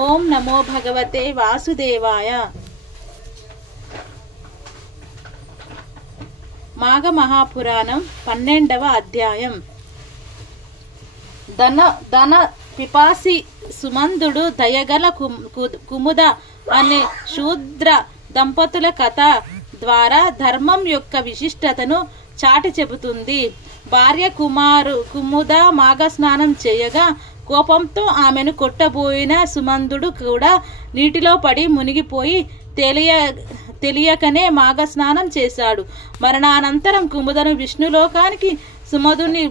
ఓం నమో భగవతే వాసుదేవాయ. మాఘ మహాపురాణం 12వ అధ్యాయం. ధన పిపాసి సుమందుడు దయగల కుముద అనే శూద్ర దంపతుల కథ ద్వారా ధర్మం యొక్క విశిష్టతను చాటి చెబుతుంది. భార్య కుముద మాఘ స్నానం చేయగా కోపంతో ఆమెను కొట్టబోయిన సుమందుడు కూడా నీటిలో పడి మునిగిపోయి తెలియకనే మాఘ స్నానం చేశాడు. మరణానంతరం కుముదను విష్ణులోకానికి, సుమధుని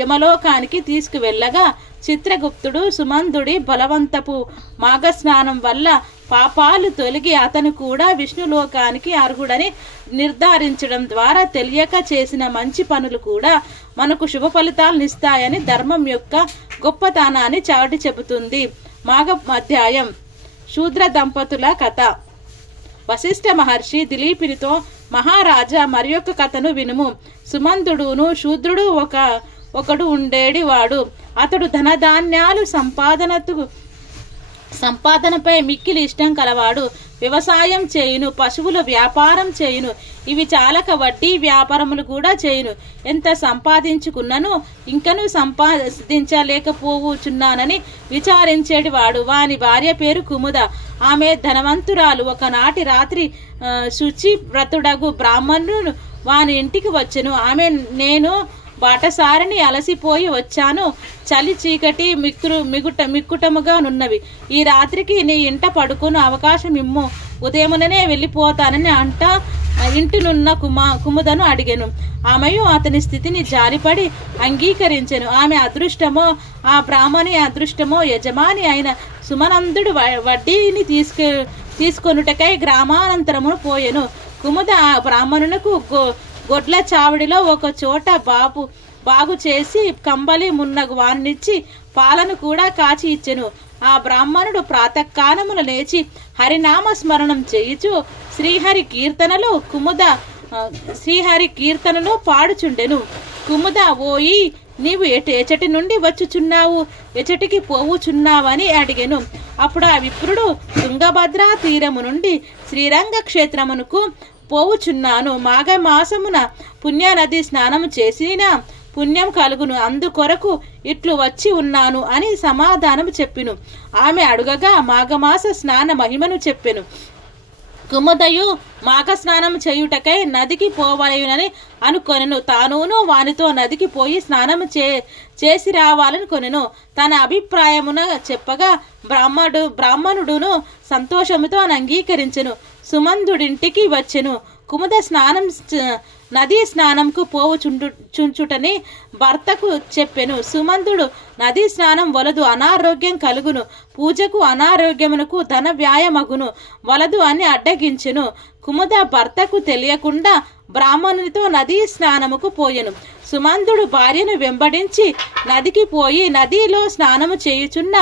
యమలోకానికి తీసుకువెళ్ళగా చిత్రగుప్తుడు సుమందుడి బలవంతపు మాఘ స్నానం వల్ల పాపాలు తొలగి అతను కూడా విష్ణులోకానికి అర్హుడని నిర్ధారించడం ద్వారా తెలియక చేసిన మంచి పనులు కూడా మనకు శుభ ఫలితాలనిస్తాయని ధర్మం యొక్క గొప్పతనాన్ని చాటి చెబుతుంది. మాఘ అధ్యాయం. శూద్ర దంపతుల కథ. వశిష్ఠ మహర్షి దిలీపునితో, మహారాజా మరొక కథను వినుము. సుమందుడును శూద్రుడు ఒకడు ఉండేడివాడు. అతడు ధనధాన్యాలు సంపాదనపై మిక్కిలి ఇష్టం కలవాడు. వ్యవసాయం చేయును, పశువుల వ్యాపారం చేయును, ఇవి చాలక వడ్డీ వ్యాపారములు కూడా చేయును. ఎంత సంపాదించుకున్నను ఇంకనూ సంపాదించలేకపోవచ్చున్నానని విచారించేటివాడు. వాని భార్య పేరు కుముద. ఆమె ధనవంతురాలు. ఒకనాటి రాత్రి శుచి వ్రతుడగు బ్రాహ్మణుడు వాని ఇంటికి వచ్చెను. ఆమె, నేను బాటసారిని అలసిపోయి వచ్చాను. చలి చీకటి మిక్కుటముగా నున్నవి. ఈ రాత్రికి నీ ఇంట పడుకుని అవకాశం ఇమ్ము, ఉదయముననే వెళ్ళిపోతానని ఇంటినున్న కుముదను అడిగెను. ఆమెయు అతని స్థితిని జాలిపడి అంగీకరించెను. ఆమె అదృష్టమో ఆ బ్రాహ్మణి అదృష్టమో యజమాని అయిన సుమనందుడు వడ్డీని తీసుకొనుటకై గ్రామానంతరమును పోయెను. కుముద ఆ బ్రాహ్మణునకు గొడ్ల చావిడిలో ఒక చోట బాగు చేసి కంబలి మున్నగు వానినిచ్చి పాలను కూడా కాచి ఇచ్చెను. ఆ బ్రాహ్మణుడు ప్రాతకాలమున లేచి హరినామ స్మరణం చేయుచు శ్రీహరి కీర్తనలు పాడుచుండెను. కుముద, ఓయి, నీవు ఎచటి నుండి వచ్చుచున్నావు, ఎచటికి పోవుచున్నావని అడిగెను. అప్పుడు ఆ విప్రుడు, తుంగభద్రా తీరము నుండి శ్రీరంగ క్షేత్రమునకు పోవుచున్నాను. మాఘమాసమున పుణ్యనది స్నానము చేసిన పుణ్యం కలుగును, అందుకొరకు ఇట్లు వచ్చి ఉన్నాను అని సమాధానము చెప్పెను. ఆమె అడుగగా మాఘమాస స్నాన మహిమను చెప్పెను. కుముదయు మాఘ స్నానం చేయుటకై నదికి పోవలయునని అనుకొనెను. తానును వానితో నదికి పోయి స్నానము చేసి రావాలని కొనెను. తన అభిప్రాయమున చెప్పగా బ్రాహ్మణుడును సంతోషముతో అంగీకరించెను. సుమందుడింటికి వచ్చెను. కుముద నదీ స్నానంకు పోవుచుంచుటని భర్తకు చెప్పెను. సుమందుడు, నదీ స్నానం వలదు, అనారోగ్యం కలుగును, పూజకు అనారోగ్యమునకు ధన వ్యాయమగును వలదు అని అడ్డగించెను. కుముద భర్తకు తెలియకుండా బ్రాహ్మణునితో నదీ స్నానముకు పోయెను. సుమందుడు భార్యను వెంబడించి నదికి పోయి నదిలో స్నానము చేయుచున్న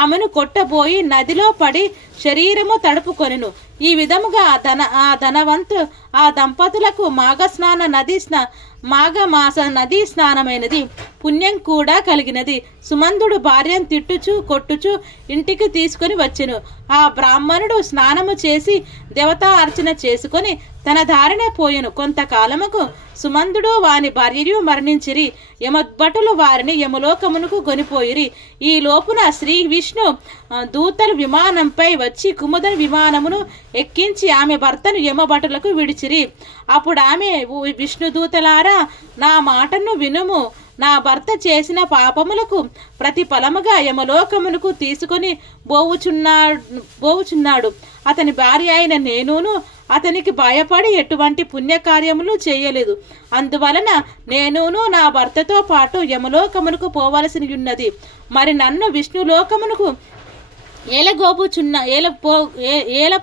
ఆమెను కొట్టబోయి నదిలో పడి శరీరము తడుపుకొనెను. ఈ విధముగా ఆ దంపతులకు మాఘమాస నదీ స్నానమైనది. పుణ్యం కూడా కలిగినది. సుమందుడు భార్యను తిట్టుచు కొట్టుచు ఇంటికి తీసుకుని వచ్చెను. ఆ బ్రాహ్మణుడు స్నానము చేసి దేవతా అర్చన చేసుకొని తన దారినే పోయెను. కొంతకాలముకు సుమందుడు వాని భార్యయు మరణించిరి. యమభటులు వారిని యమలోకమునకు కొనిపోయిరి. ఈ లోపున శ్రీ విష్ణు దూతలు విమానంపై వచ్చి కుముదని విమానమును ఎక్కించి ఆమె భర్తను యమభటులకు విడిచిరి. అప్పుడు ఆమె, విష్ణుదూతలారా, నా మాటను వినుము. నా భర్త చేసిన పాపములకు ప్రతిఫలముగా యమలోకమునకు తీసుకొని పోవుచున్నాడు. అతని భార్య అయిన నేనును అతనికి భయపడి ఎటువంటి పుణ్యకార్యములు చేయలేదు. అందువలన నేనును నా భర్తతో పాటు యమలోకమునకు పోవలసి ఉన్నది. మరి నన్ను విష్ణులోకమునకు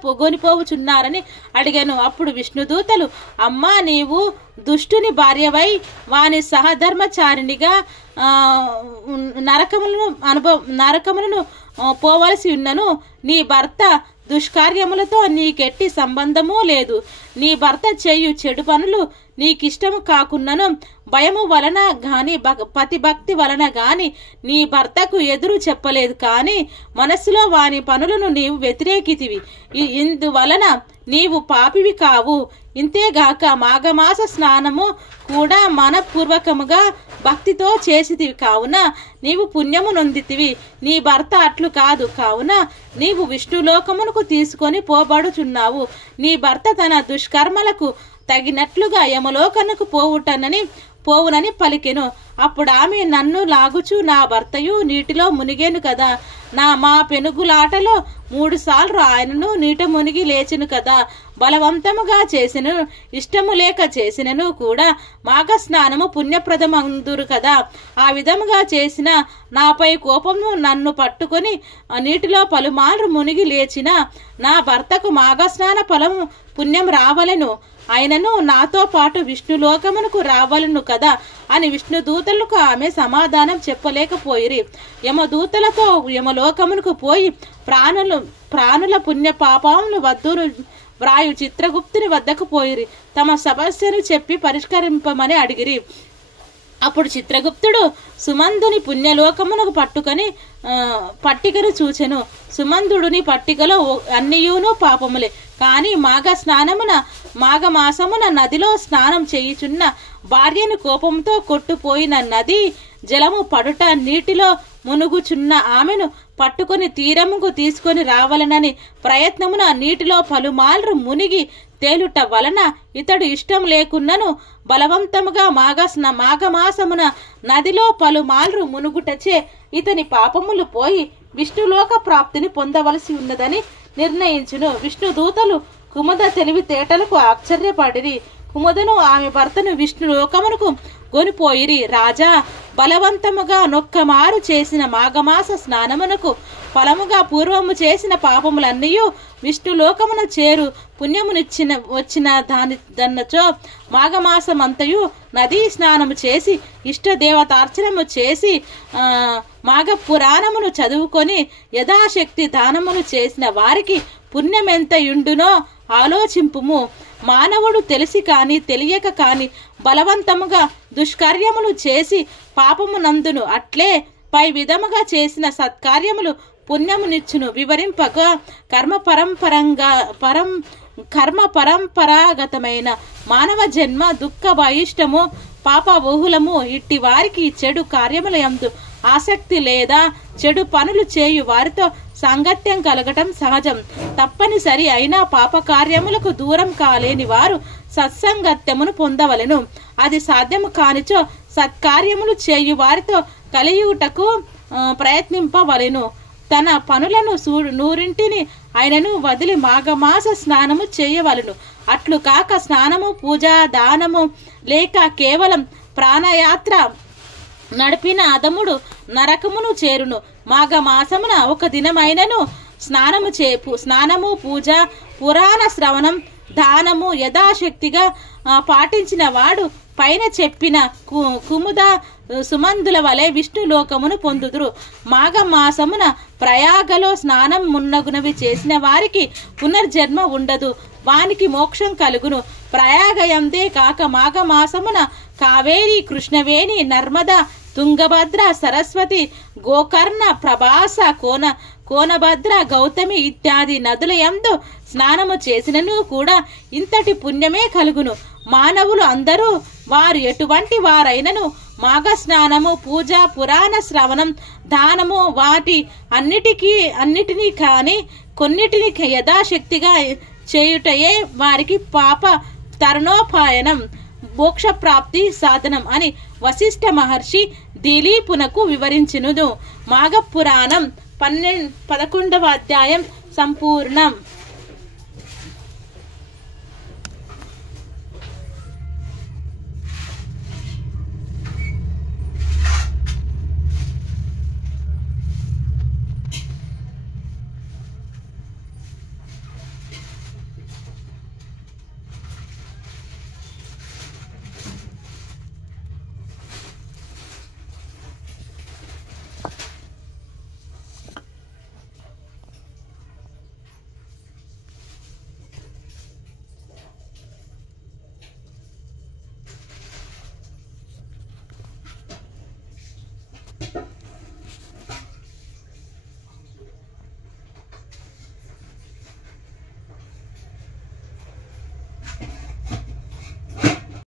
పొగొనిపోవుచున్నారని అడిగాను. అప్పుడు విష్ణుదూతలు, అమ్మా, నీవు దుష్టుని భార్యవై వాని సహధర్మచారిణిగా నరకములను పోవలసి ఉన్నను. నీ భర్త దుష్కార్యములతో నీకెట్టి సంబంధమూ లేదు. నీ భర్త చేయు చెడు పనులు నీకిష్టము కాకున్నను భయము వలన గాని పతిభక్తి వలన గాని నీ భర్తకు ఎదురు చెప్పలేదు, కాని మనస్సులో వాని పనులను నీవు వ్యతిరేకితివి. ఇందువలన నీవు పాపివి కావు. ఇంతేగాక మాఘమాస స్నానము కూడా మనపూర్వకముగా భక్తితో చేసితివి, కావున నీవు పుణ్యము నొందితివి. నీ భర్త అట్లు కాదు, కావున నీవు విష్ణులోకమునకు తీసుకొని పోబడుచున్నావు. నీ భర్త తన దుష్కర్మలకు తగినట్లుగా యమలోకనకు పోవునని పలికెను. అప్పుడు ఆమె, నన్ను లాగుచు నా భర్తయు నీటిలో మునిగేను కదా, మా పెనుగులాటలో 3 సార్లు ఆయనను నీట మునిగి లేచెను కదా, బలవంతముగా చేసిను ఇష్టము లేక చేసినను కూడా మాఘ స్నానము పుణ్యప్రదమందురు కదా. ఆ విధముగా చేసిన నాపై కోపము నన్ను పట్టుకొని నీటిలో పలుమార్లు మునిగి లేచిన నా భర్తకు మాఘ స్నాన ఫలము పుణ్యం రావలెను, ఆయనను నాతో పాటు విష్ణులోకమునకు రావలను కదా అని విష్ణుదూతలకు ఆమె సమాధానం చెప్పలేకపోయిరి. యమదూతలతో యమలోకమునకు పోయి ప్రాణుల పుణ్య పాపములు వద్దును వ్రాయు చిత్రగుప్తుని వద్దకు పోయిరి. తమ సమస్యను చెప్పి పరిష్కరింపమని అడిగిరి. అప్పుడు చిత్రగుప్తుడు సుమందుని పుణ్యలోకమునకు పట్టికను చూచెను. సుమందుడుని పట్టికలో అన్నియును పాపములే, కాని మాఘమాసమున నదిలో స్నానం చేయుచున్న భార్యను కోపంతో కొట్టుపోయిన నది జలము పడుట, నీటిలో మునుగుచున్న ఆమెను పట్టుకొని తీరముకు తీసుకొని రావాలనని ప్రయత్నమున నీటిలో పలుమార్లు మునిగి తేలుట వలన ఇతడు ఇష్టం లేకున్నను బలవంతముగా మాఘమాసమున నదిలో పలుమార్లు మునుగుటచే ఇతని పాపములు పోయి విష్ణులోక ప్రాప్తిని పొందవలసి ఉన్నదని నిర్ణయించును. విష్ణుదూతలు కుముద తెలివితేటలకు ఆశ్చర్యపడిరి. కుముదను ఆమె భర్తను విష్ణులోకమునకు కొనిపోయిరి. రాజా, బలవంతముగా నొక్కమారు చేసిన మాఘమాస స్నానమునకు ఫలముగా పూర్వము చేసిన పాపములన్నీ విష్ణులోకమున చేరు వచ్చిన దన్నచో మాఘమాసమంతయు నదీ స్నానము చేసి ఇష్టదేవతార్చనము చేసి మాఘ పురాణమును చదువుకొని యథాశక్తి దానమును చేసిన వారికి పుణ్యమెంతయుండునో ఆలోచింపుము. మానవుడు తెలిసి కాని తెలియక కాని బలవంతముగా దుష్కార్యములు చేసి పాపము నందును, అట్లే పై విధముగా చేసిన సత్కార్యములు పుణ్యమునిచ్చును. వివరింపగా కర్మ పరంపరాగతమైన మానవ జన్మ దుఃఖ భయిష్టము పాపబహులము. ఇట్టి వారికి చెడు కార్యముల యందు ఆసక్తి లేదా చెడు పనులు చేయు వారితో సాంగత్యం కలగటం సహజం, తప్పనిసరి. అయినా పాప కార్యములకు దూరం కాలేని వారు సత్సంగత్యమును పొందవలెను. అది సాధ్యము కానిచో సత్కార్యములు చేయు వారితో కలియుటకు ప్రయత్నింపవలెను. తన పనులను 100 ఆయనను వదిలి మాఘమాస స్నానము చేయవలను. అట్లు కాక స్నానము, పూజ, దానము లేక కేవలం ప్రాణయాత్ర నడిపిన అదముడు నరకమును చేరును. మాఘమాసమున ఒక దినమైనను స్నానము, పూజ, పురాణ శ్రవణం, దానము యథాశక్తిగా పాటించిన వాడు పైన చెప్పిన కుముద సుమందుల వలె విష్ణులోకమును పొందుదురు. మాఘమాసమున ప్రయాగలో స్నానం మున్నగునవి చేసిన వారికి పునర్జన్మ ఉండదు, వానికి మోక్షం కలుగును. ప్రయాగయందే కాక మాఘమాసమున కావేరి, కృష్ణవేణి, నర్మద, తుంగభద్ర, సరస్వతి, గోకర్ణ, ప్రభాస, కోనభద్ర, గౌతమి ఇత్యాది నదుల యందు స్నానము చేసినను కూడా ఇంతటి పుణ్యమే కలుగును. మానవులు అందరూ వారు ఎటువంటి వారైనను మాఘ స్నానము, పూజ, పురాణ శ్రవణం, దానము వాటి అన్నిటినీ కాని కొన్నిటిని యథాశక్తిగా చేయుటయే వారికి పాప తరుణోపాయనం, మోక్షప్రాప్తి సాధనం అని వశిష్ఠ మహర్షి దిలీపునకు వివరించినదు. మాఘ పురాణం 11వ అధ్యాయం సంపూర్ణం.